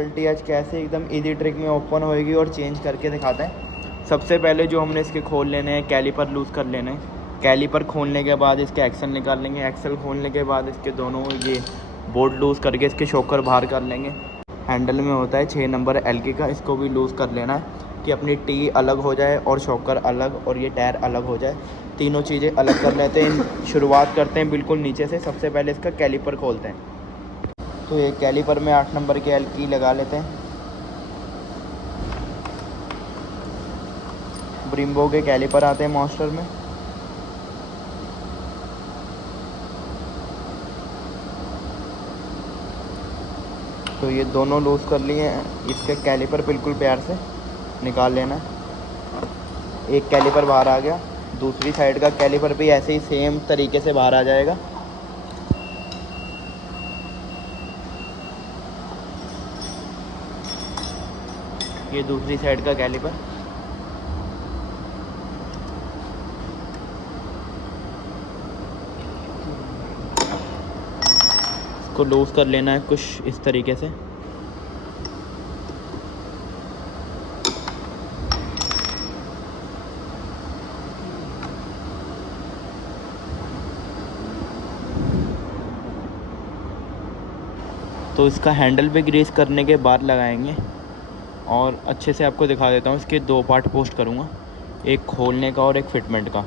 Quality आज कैसे एकदम इजी ट्रिक में ओपन होएगी और चेंज करके दिखाते हैं। सबसे पहले जो हमने इसके खोल लेने हैं, कैलीपर लूज़ कर लेने हैं। कैलीपर खोलने के बाद इसके एक्सल निकाल लेंगे। एक्सल खोलने के बाद इसके दोनों ये बोल्ट लूज़ करके इसके शॉकर बाहर कर लेंगे। हैंडल में होता है 6 नंबर एलकी का, इसको भी लूज़ कर लेना है कि अपनी टी अलग हो जाए और शॉकर अलग और ये टायर अलग हो जाए। तीनों चीज़ें अलग कर लेते हैं। शुरुआत करते हैं बिल्कुल नीचे से। सबसे पहले इसका कैलीपर खोलते हैं। तो ये कैलीपर में 8 नंबर की एलकी लगा लेते हैं। ब्रिम्बो के कैलीपर आते हैं मॉन्स्टर में। तो ये दोनों लूज़ कर लिए हैं। इसके कैलीपर बिल्कुल प्यार से निकाल लेना है। एक कैलीपर बाहर आ गया, दूसरी साइड का कैलीपर भी ऐसे ही सेम तरीके से बाहर आ जाएगा। ये दूसरी साइड का कैलीपर। इसको लूज़ कर लेना है कुछ इस तरीके से। तो इसका हैंडल भी ग्रीस करने के बाद लगाएंगे। और अच्छे से आपको दिखा देता हूँ। इसके 2 पार्ट पोस्ट करूँगा, एक खोलने का और एक फिटमेंट का।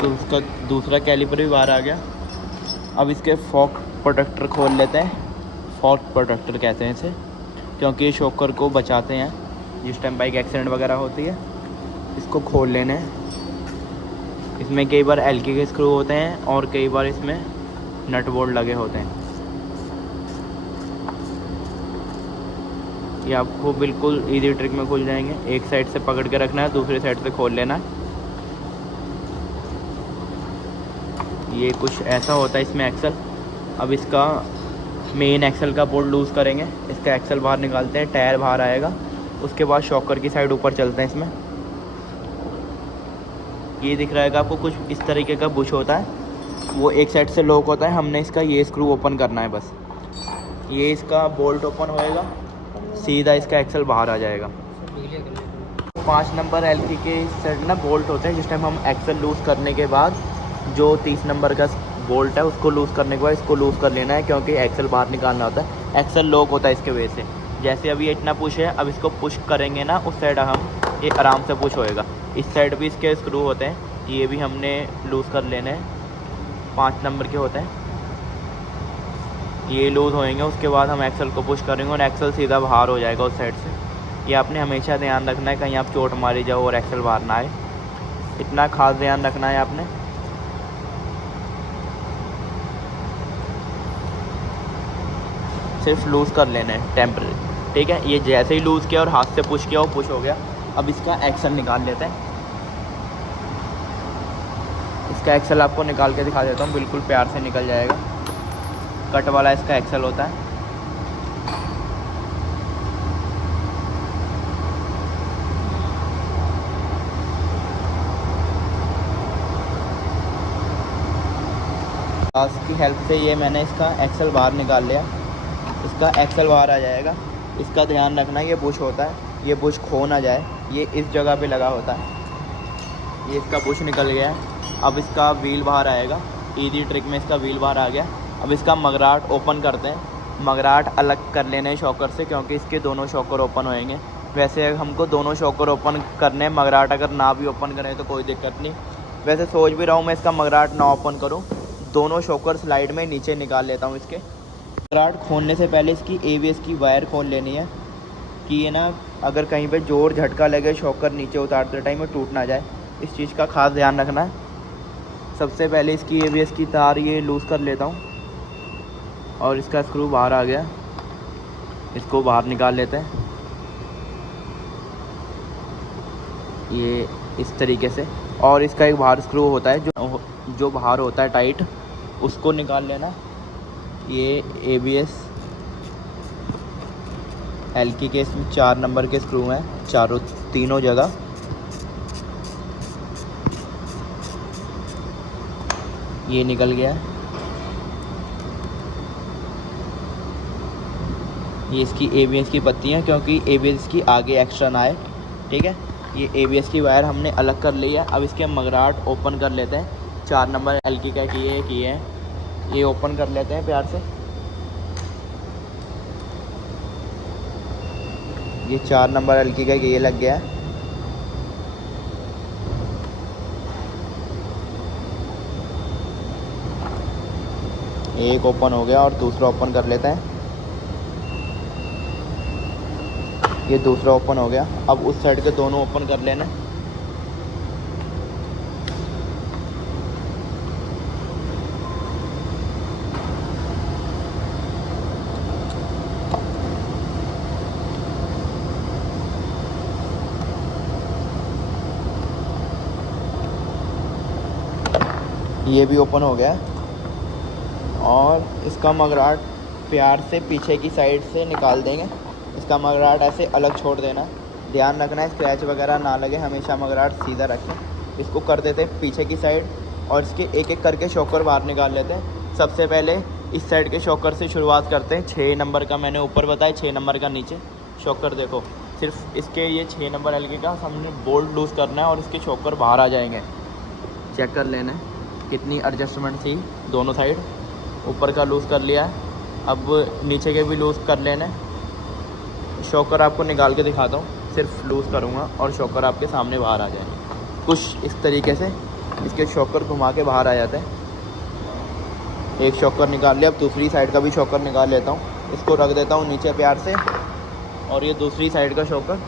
तो उसका दूसरा कैलिपर भी बाहर आ गया। अब इसके फॉक प्रोटेक्टर खोल लेते हैं। फॉक प्रोटेक्टर कहते हैं इसे, क्योंकि ये शॉकर को बचाते हैं जिस टाइम बाइक एक्सीडेंट वगैरह होती है। इसको खोल लेने हैं। इसमें कई बार एलकी के स्क्रू होते हैं और कई बार इसमें नट बोल्ट लगे होते हैं। ये आपको बिल्कुल इजी ट्रिक में खुल जाएंगे। एक साइड से पकड़ के रखना है, दूसरी साइड से खोल लेना है। ये कुछ ऐसा होता है इसमें एक्सल। अब इसका मेन एक्सल का बोल्ट लूज़ करेंगे। इसका एक्सल बाहर निकालते हैं, टायर बाहर आएगा। उसके बाद शॉकर की साइड ऊपर चलते हैं। इसमें ये दिख रहा है आपको कुछ इस तरीके का बुश होता है, वो एक साइड से लॉक होता है। हमने इसका ये स्क्रू ओपन करना है बस। ये इसका बोल्ट ओपन होएगा, सीधा इसका एक्सल बाहर आ जाएगा। 5 नंबर एलकी के साइड ना बोल्ट होते हैं। जिस टाइम हम एक्सल लूज़ करने के बाद जो 30 नंबर का बोल्ट है उसको लूज़ करने के बाद इसको लूज़ कर लेना है, क्योंकि एक्सल बाहर निकालना होता है। एक्सल लॉक होता है इसके वजह से। जैसे अभी ये इतना पुश है, अब इसको पुश करेंगे ना उस साइड हम, ये आराम से पुश होएगा। इस साइड भी इसके स्क्रू होते हैं, ये भी हमने लूज़ कर लेने हैं। 5 नंबर के होते हैं, ये लूज़ होएंगे। उसके बाद हम एक्सल को पुश करेंगे और एक्सल सीधा बाहर हो जाएगा उस साइड से। ये आपने हमेशा ध्यान रखना है, कहीं आप चोट मारी जाओ और एक्सल बाहर ना आए, इतना खास ध्यान रखना है आपने। सिर्फ लूज़ कर लेना है टेम्परेरी, ठीक है। ये जैसे ही लूज़ किया और हाथ से पुश किया वो पुश हो गया। अब इसका एक्सल निकाल लेते हैं। इसका एक्सल आपको निकाल के दिखा देता हूँ, बिल्कुल प्यार से निकल जाएगा। कट वाला इसका एक्सल होता है। ग्लास की हेल्प से ये मैंने इसका एक्सल बाहर निकाल लिया। इसका एक्सल बाहर आ जाएगा। इसका ध्यान रखना, ये बुश होता है, ये बुश खो ना जाए। ये इस जगह पे लगा होता है। ये इसका बुश निकल गया है। अब इसका व्हील बाहर आएगा। इजी ट्रिक में इसका व्हील बाहर आ गया। अब इसका मगराट ओपन करते हैं। मगराट अलग कर लेने हैं शॉकर से, क्योंकि इसके दोनों शॉकर ओपन होएंगे। वैसे हमको दोनों शॉकर ओपन करने हैं, मगराट अगर ना भी ओपन करें तो कोई दिक्कत नहीं। वैसे सोच भी रहा हूँ मैं इसका मगराट ना ओपन करूँ, दोनों शॉकर स्लाइड में नीचे निकाल लेता हूँ इसके। मगराट खोलने से पहले इसकी एबीएस की वायर खोल लेनी है कि ये ना अगर कहीं पे जोर झटका लगे शॉकर नीचे उतारते टाइम में टूट ना जाए। इस चीज़ का खास ध्यान रखना है। सबसे पहले इसकी एबीएस की तार ये लूज़ कर लेता हूँ और इसका स्क्रू बाहर आ गया, इसको बाहर निकाल लेते हैं। ये इस तरीके से। और इसका एक बाहर स्क्रू होता है जो बाहर होता है टाइट, उसको निकाल लेना। ये ABS एल्की के इसमें 4 नंबर के स्क्रू हैं, तीनों जगह। ये निकल गया। ये इसकी ABS की पत्तियाँ, क्योंकि ABS की आगे एक्स्ट्रा ना आए, ठीक है। ये ABS की वायर हमने अलग कर ली है। अब इसके मगराट ओपन कर लेते हैं। 4 नंबर एल्की का किए हैं, ये ओपन कर लेते हैं प्यार से। ये 4 नंबर एल्की का ये लग गया है। एक ओपन हो गया और दूसरा ओपन कर लेते हैं। ये दूसरा ओपन हो गया। अब उस साइड के दोनों ओपन कर लेना। ये भी ओपन हो गया। और इसका मगराट प्यार से पीछे की साइड से निकाल देंगे। इसका मगराट ऐसे अलग छोड़ देना। ध्यान रखना है स्क्रैच वगैरह ना लगे, हमेशा मगराट सीधा रखें। इसको कर देते हैं पीछे की साइड और इसके एक एक करके शॉकर बाहर निकाल लेते हैं। सबसे पहले इस साइड के शॉकर से शुरुआत करते हैं। 6 नंबर का मैंने ऊपर बताया, 6 नंबर का नीचे शॉकर। देखो सिर्फ इसके ये 6 नंबर एल्की का हमने बोल्ट लूज़ करना है और इसके शॉकर बाहर आ जाएंगे। चेक कर लेना है कितनी एडजस्टमेंट थी। दोनों साइड ऊपर का लूज़ कर लिया है। अब नीचे के भी लूज़ कर लेना है। शॉकर आपको निकाल के दिखाता हूँ, सिर्फ लूज़ करूँगा और शॉकर आपके सामने बाहर आ जाएंगे। कुछ इस तरीके से इसके शॉकर घुमा के बाहर आ जाते हैं। एक शॉकर निकाल लिया। अब दूसरी साइड का भी शॉकर निकाल लेता हूँ। इसको रख देता हूँ नीचे प्यार से। और ये दूसरी साइड का शॉकर,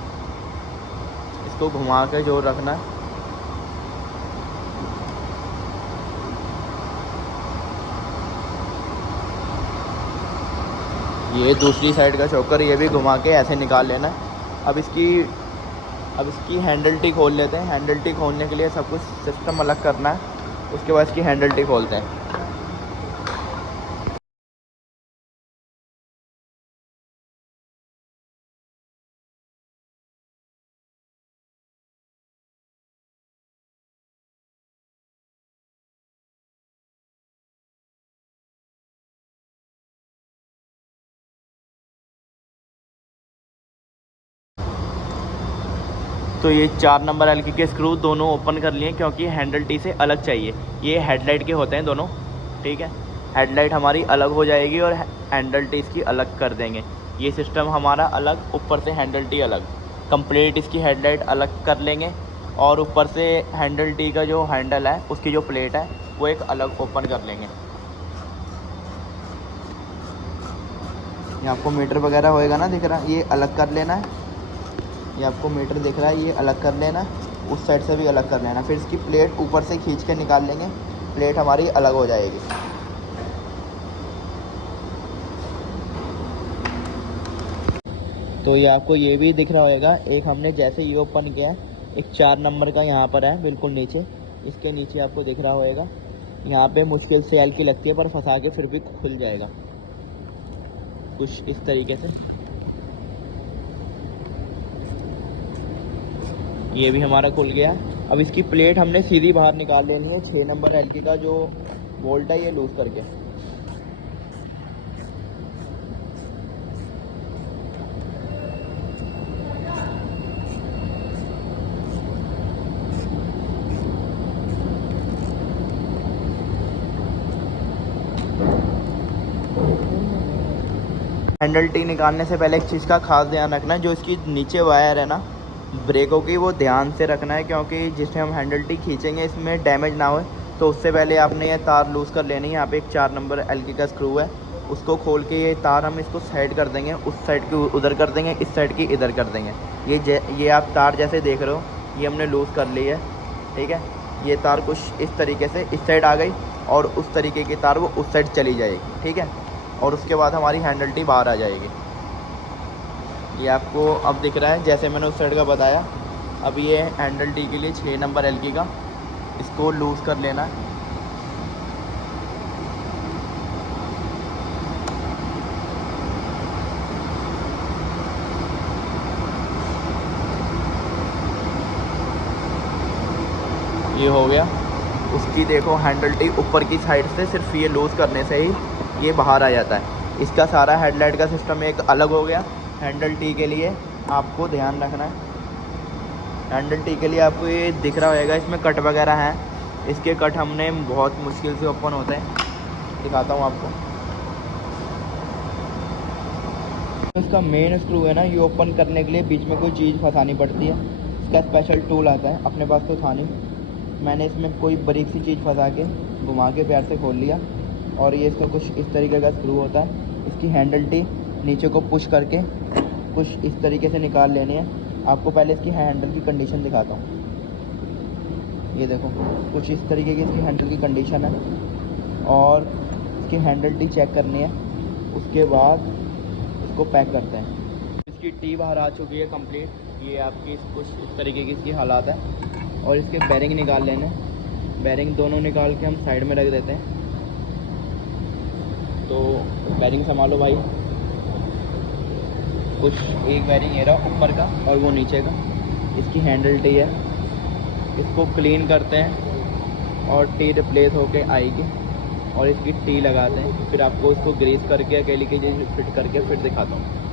इसको घुमा के जो रखना है। ये दूसरी साइड का शॉकर, ये भी घुमा के ऐसे निकाल लेना है। अब इसकी हैंडल टी खोल लेते हैं। हैंडल टी खोलने के लिए सब कुछ सिस्टम अलग करना है, उसके बाद इसकी हैंडल टी खोलते हैं। तो ये 4 नंबर एल्की के स्क्रू दोनों ओपन कर लिए, क्योंकि हैंडल टी से अलग चाहिए। ये हेडलाइट के होते हैं दोनों, ठीक है। हेडलाइट हमारी अलग हो जाएगी और हैंडल टी इसकी अलग कर देंगे। ये सिस्टम हमारा अलग, ऊपर से हैंडल टी अलग। कंप्लीट इसकी हेडलाइट अलग कर लेंगे और ऊपर से हैंडल टी का जो हैंडल है, उसकी जो प्लेट है, वो एक अलग ओपन कर लेंगे। ये आपको मीटर वगैरह होएगा ना दिख रहा, ये अलग कर लेना है। ये आपको मीटर दिख रहा है, ये अलग कर लेना। उस साइड से भी अलग कर लेना। फिर इसकी प्लेट ऊपर से खींच के निकाल लेंगे, प्लेट हमारी अलग हो जाएगी। तो ये आपको ये भी दिख रहा होगा। एक हमने जैसे ये ओपन किया है, एक 4 नंबर का यहाँ पर है बिल्कुल नीचे। इसके नीचे आपको दिख रहा होगा, यहाँ पे मुश्किल से एल्की लगती है, पर फंसा के फिर भी खुल जाएगा कुछ इस तरीके से। ये भी हमारा खुल गया। अब इसकी प्लेट हमने सीधी बाहर निकाल लेनी है। 6 नंबर एल्की का जो बोल्ट है, ये लूज़ करके। हैंडल टी निकालने से पहले एक चीज़ का खास ध्यान रखना है, जो इसकी नीचे वायर है ना ब्रेकों की, वो ध्यान से रखना है, क्योंकि जिससे हम हैंडल टी खींचेंगे इसमें डैमेज ना हो। तो उससे पहले आपने ये तार लूज़ कर लेनी है। यहाँ पे एक 4 नंबर एल्की का स्क्रू है, उसको खोल के ये तार हम इसको साइड कर देंगे। उस साइड की उधर कर देंगे, इस साइड की इधर कर देंगे। ये आप तार जैसे देख रहे हो, ये हमने लूज़ कर ली है, ठीक है। ये तार कुछ इस तरीके से इस साइड आ गई और उस तरीके की तार वो उस साइड चली जाएगी, ठीक है। और उसके बाद हमारी हैंडल टी बाहर आ जाएगी। ये आपको अब दिख रहा है, जैसे मैंने उस साइड का बताया। अब ये हैंडल टी के लिए 6 नंबर एलकी का, इसको लूज़ कर लेना है। ये हो गया। उसकी देखो हैंडल टी ऊपर की साइड से सिर्फ ये लूज़ करने से ही ये बाहर आ जाता है। इसका सारा हेडलाइट का सिस्टम एक अलग हो गया। हैंडल टी के लिए आपको ध्यान रखना है, हैंडल टी के लिए आपको ये दिख रहा होगा, इसमें कट वगैरह हैं। इसके कट हमने बहुत मुश्किल से ओपन होते हैं, दिखाता हूँ आपको। इसका मेन स्क्रू है ना, ये ओपन करने के लिए बीच में कोई चीज़ फंसानी पड़ती है। इसका स्पेशल टूल आता है, अपने पास तो था नहीं। मैंने इसमें कोई बारीक सी चीज़ फंसा के घुमा के प्यार से खोल लिया, और ये इसका कुछ इस तरीके का स्क्रू होता है। इसकी हैंडल टी नीचे को पुश करके कुछ इस तरीके से निकाल लेनी है। आपको पहले इसकी हैंडल की कंडीशन दिखाता हूँ। ये देखो कुछ इस तरीके की इसकी हैंडल की कंडीशन है, और इसकी हैंडल टी चेक करनी है। उसके बाद इसको पैक करते हैं। इसकी टी बाहर आ चुकी है कंप्लीट। ये आपकी कुछ इस तरीके की इसकी हालात है, और इसके बेरिंग निकाल लेने। बेरिंग दोनों निकाल के हम साइड में रख देते हैं। तो बेरिंग संभालो भाई। कुछ एक बेरिंग ये रहा ऊपर का, और वो नीचे का। इसकी हैंडल टी है, इसको क्लीन करते हैं और टी रिप्लेस होके आएगी, और इसकी टी लगाते हैं। फिर आपको इसको ग्रीस करके अकेली की चीज़ फिट करके फिर दिखाता हूँ।